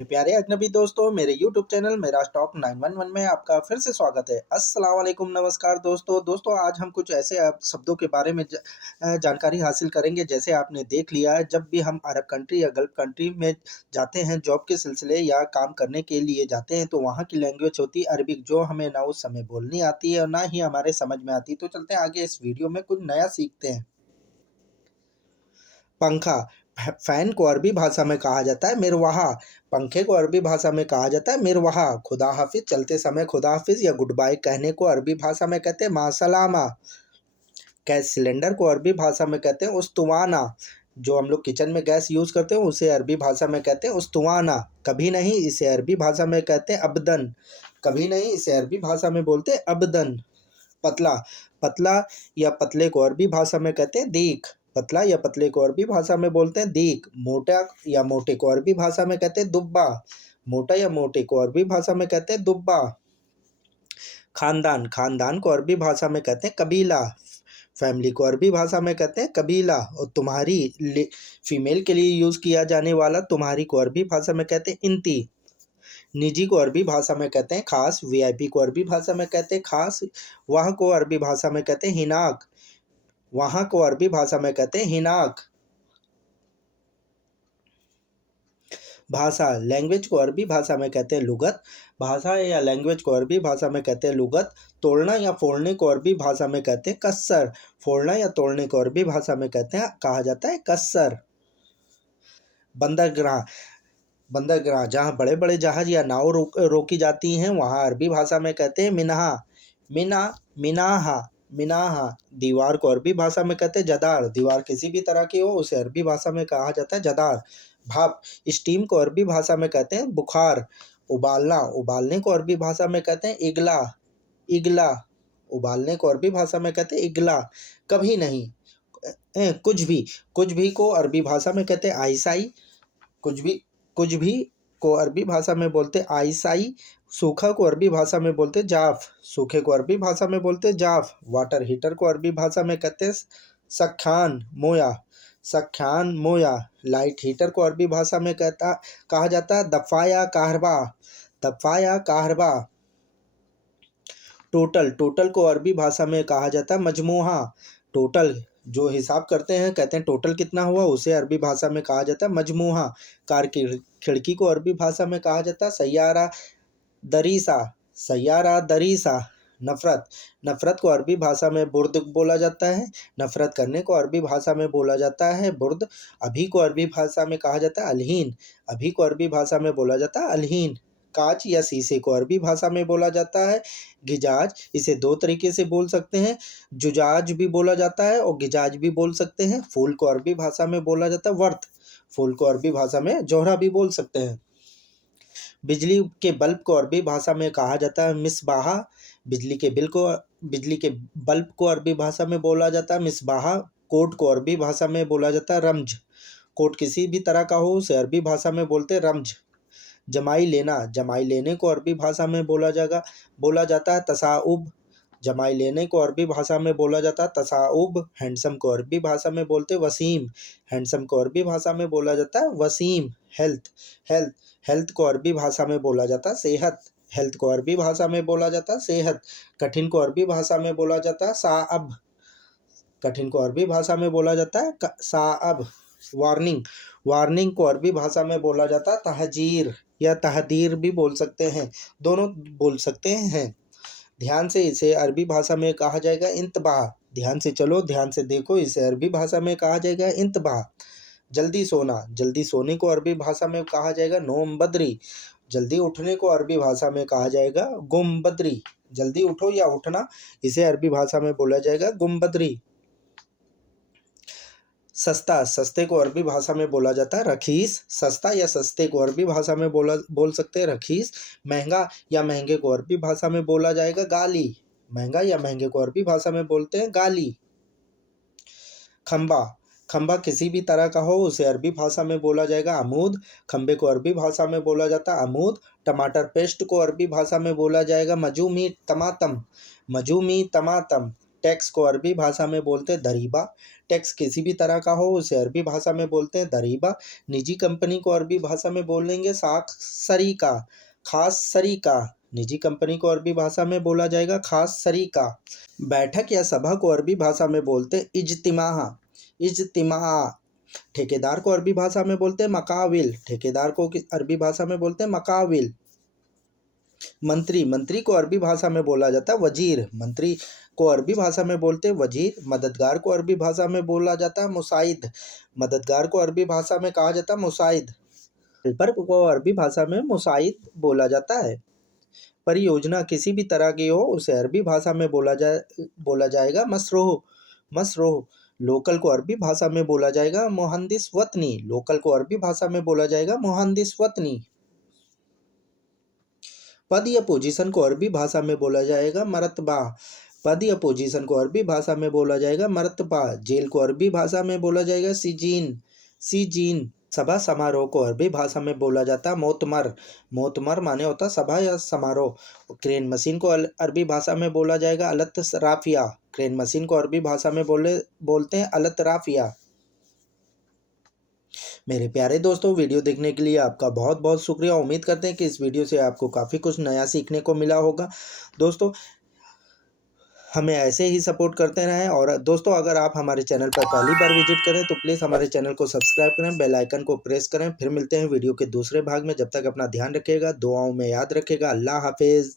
प्यारे अजनबी दोस्तों, मेरे यूट्यूब चैनल मेरा स्टॉक 911 में आपका फिर से स्वागत है। अस्सलाम वालेकुम, नमस्कार दोस्तों, आज हम कुछ ऐसे शब्दों के बारे में जानकारी हासिल करेंगे। जैसे आपने देख लिया है, जब भी हम अरब कंट्री या गल्फ कंट्री में जाते हैं जॉब के सिलसिले या काम करने के लिए जाते हैं, तो वहाँ की लैंग्वेज होती है अरबिक, जो हमें ना उस समय बोलनी आती है और ना ही हमारे समझ में आती है। तो चलते हैं आगे, इस वीडियो में कुछ नया सीखते हैं। पंखा, फैन को अरबी भाषा में कहा जाता है मिरवाहा। पंखे को अरबी भाषा में कहा जाता है मिरवाहा। खुदा हाफिज, चलते समय खुदा हाफिज या गुड बाय कहने को अरबी भाषा में कहते हैं मासलामा। गैस सिलेंडर को अरबी भाषा में कहते हैं उस्तुवाना। जो हम लोग किचन में गैस यूज़ करते हैं उसे अरबी भाषा में कहते हैं उस्तुवाना। कभी नहीं, इसे अरबी भाषा में कहते हैं अबदन। कभी नहीं, इसे अरबी भाषा में बोलते हैं अबदन। पतला, पतला या पतले को अरबी भाषा में कहते हैं दीक। पतला या पतले को अरबी भाषा में बोलते हैं दीक। मोटा या मोटे को अरबी भाषा में कहते हैं दुब्बा। मोटा या मोटे को अरबी भाषा में कहते हैं दुब्बा। खानदान, खानदान को अरबी भाषा में कहते हैं कबीला। फैमिली को अरबी भाषा में कहते हैं कबीला। और तुम्हारी, फीमेल के लिए यूज़ किया जाने वाला तुम्हारी को अरबी भाषा में कहते हैं इंती। निजी को अरबी भाषा में कहते हैं खास। वीआईपी को अरबी भाषा में कहते हैं खास। वह को अरबी भाषा में कहते हैं हिनाक। वहाँ को अरबी भाषा में कहते हैं हिनाक। भाषा, लैंग्वेज को अरबी भाषा में कहते हैं लुगत। भाषा या लैंग्वेज को अरबी भाषा में कहते हैं लुगत। तोड़ना या फोड़ने को अरबी भाषा में कहते हैं कस्सर। फोड़ना या तोड़ने को अरबी भाषा में कहते हैं, कहा जाता है कस्सर। बंदरगाह, बंदरगाह जहाँ बड़े बड़े जहाज या नाव रोकी जाती हैं, वहाँ अरबी भाषा में कहते हैं मिनहा। मिनाहा, मिनाहा। दीवार को अरबी भाषा में कहते हैं जदार। दीवार किसी भी तरह की हो उसे अरबी भाषा में कहा जाता है जदार। भाप, स्टीम को अरबी भाषा में कहते हैं बुखार। उबालना, उबालने को अरबी भाषा में कहते हैं इगला। इगला, उबालने को अरबी भाषा में कहते हैं इगला। कभी नहीं, कुछ भी को अरबी भाषा में कहते हैं आइसाई। कुछ भी को अरबी भाषा में बोलते आइसाई। सूखा को अरबी भाषा में बोलते जाफ। सूखे को अरबी भाषा में बोलते जाफ। वाटर हीटर को अरबी भाषा में कहते हैं सख्यान मोया। सख्यान मोया। लाइट हीटर को अरबी भाषा में कहा जाता है दफ़ाया कहरबा। दफ़ाया कहरबा। टोटल, टोटल को अरबी भाषा में कहा जाता है मजमूहा। टोटल, जो हिसाब करते हैं, कहते हैं टोटल कितना हुआ, उसे अरबी भाषा में कहा जाता है मजमूहा। कार की खिड़की को अरबी भाषा में कहा जाता है सैयारा दरीसा। सैयारा दरीसा। नफ़रत, नफ़रत को अरबी भाषा में बुर्द बोला जाता है। नफ़रत करने को अरबी भाषा में बोला जाता है बुर्द। अभी को अरबी भाषा में कहा जाता है अलहीन। अभी को अरबी भाषा में बोला जाता है अलहीन। कांच या शीशे को अरबी भाषा में बोला जाता है गिजाज। इसे दो तरीके से बोल सकते हैं, जुजाज भी बोला जाता है और गिजाज भी बोल सकते हैं। फूल को अरबी भाषा में बोला जाता है वर्थ। फूल को अरबी भाषा में जोहरा भी बोल सकते हैं। बिजली के बल्ब को अरबी भाषा में कहा जाता है मिसबाह। बिजली के बल्ब को अरबी भाषा में बोला जाता है मिसबाह। कोट को अरबी भाषा में बोला जाता है रमज। कोट किसी भी तरह का हो उसे अरबी भाषा में बोलते हैं रमज। जमाई लेना, जमाई लेने को अरबी भाषा में बोला जाता है तसाउब। जमाई लेने को अरबी भाषा में बोला जाता है तसाउब। हैंडसम को अरबी भाषा में बोलते हैं वसीम। हैंडसम को अरबी भाषा में बोला जाता है वसीम। हेल्थ, हेल्थ हेल्थ को अरबी भाषा में बोला जाता है सेहत। हेल्थ को अरबी भाषा में बोला जाता है सेहत। कठिन को अरबी भाषा में बोला जाता है साअब। कठिन को अरबी भाषा में बोला जाता है साअब। वार्निंग, वार्निंग को अरबी भाषा में बोला जाता है तहजीर या तहदीर भी बोल सकते हैं, दोनों बोल सकते हैं। ध्यान से, इसे अरबी भाषा में कहा जाएगा इंतबाह। ध्यान से चलो, ध्यान से देखो, इसे अरबी भाषा में कहा जाएगा इंतबाह। जल्दी सोना, जल्दी सोने को अरबी भाषा में कहा जाएगा नोम बदरी। जल्दी उठने को अरबी भाषा में कहा जाएगा गुम बदरी। जल्दी उठो या उठना, इसे अरबी भाषा में बोला जाएगा गुम बदरी। सस्ता, सस्ते को अरबी भाषा में बोला जाता है रखीस। सस्ता या सस्ते को अरबी भाषा में बोल सकते हैं रखीस। महंगा या महंगे को अरबी भाषा में बोला जाएगा गाली। महंगा या महंगे को अरबी भाषा में बोलते हैं गाली। खंबा, खंबा किसी भी तरह का हो उसे अरबी भाषा में बोला जाएगा अमूद। खंबे को अरबी भाषा में बोला जाता है अमूद। टमाटर पेस्ट को अरबी भाषा में बोला जाएगा मजूमी तमातम। मजूमी तमातम। टैक्स को अरबी भाषा में बोलते हैं दरीबा। टैक्स किसी भी तरह का हो उसे अरबी भाषा में बोलते हैं दरीबा। निजी कंपनी को अरबी भाषा में बोलेंगे साख सरीका, खास सरीका। निजी कंपनी को अरबी भाषा में बोला जाएगा खास सरीका। बैठक या सभा को अरबी भाषा में बोलते हैं इज्तिमा, इज्तिमा। ठेकेदार को अरबी भाषा में बोलते हैं मकाविल, ठेकेदार को अरबी भाषा में बोलते हैं मकाविल। मंत्री, मंत्री को अरबी भाषा में बोला जाता है वजीर, मंत्री को अरबी भाषा में बोलते हैं वजीर। मददगार को अरबी भाषा में बोला जाता है मुसाइद, मददगार को अरबी भाषा में कहा जाता है मुसाइद। हेल्पर को अरबी भाषा में मुसाइद बोला जाता है। परियोजना किसी भी तरह की हो उसे अरबी भाषा में बोला जाएगा मसरूह, मसरूह। लोकल को अरबी भाषा में बोला जाएगा मुहंदिस वतनी, लोकल को अरबी भाषा में बोला जाएगा मुहंदिस वतनी। पद या पोजीशन को अरबी भाषा में बोला जाएगा मरतबा, पद या पोजीशन को अरबी भाषा में बोला जाएगा मरतबा। जेल को अरबी भाषा में बोला जाएगा सीजीन, सीजीन। सभा समारोह को अरबी भाषा में बोला जाता है मोतमर, मोतमर माने होता सभा या समारोह। क्रेन मशीन को अरबी भाषा में बोला जाएगा अलत राफिया, क्रेन मशीन को अरबी भाषा में बोलते हैं अलत राफिया। मेरे प्यारे दोस्तों, वीडियो देखने के लिए आपका बहुत बहुत शुक्रिया। उम्मीद करते हैं कि इस वीडियो से आपको काफ़ी कुछ नया सीखने को मिला होगा। दोस्तों हमें ऐसे ही सपोर्ट करते रहें। और दोस्तों अगर आप हमारे चैनल पर पहली बार विजिट करें तो प्लीज़ हमारे चैनल को सब्सक्राइब करें, बेल आइकन को प्रेस करें। फिर मिलते हैं वीडियो के दूसरे भाग में। जब तक अपना ध्यान रखिएगा, दुआओं में याद रखिएगा। अल्लाह हाफिज़।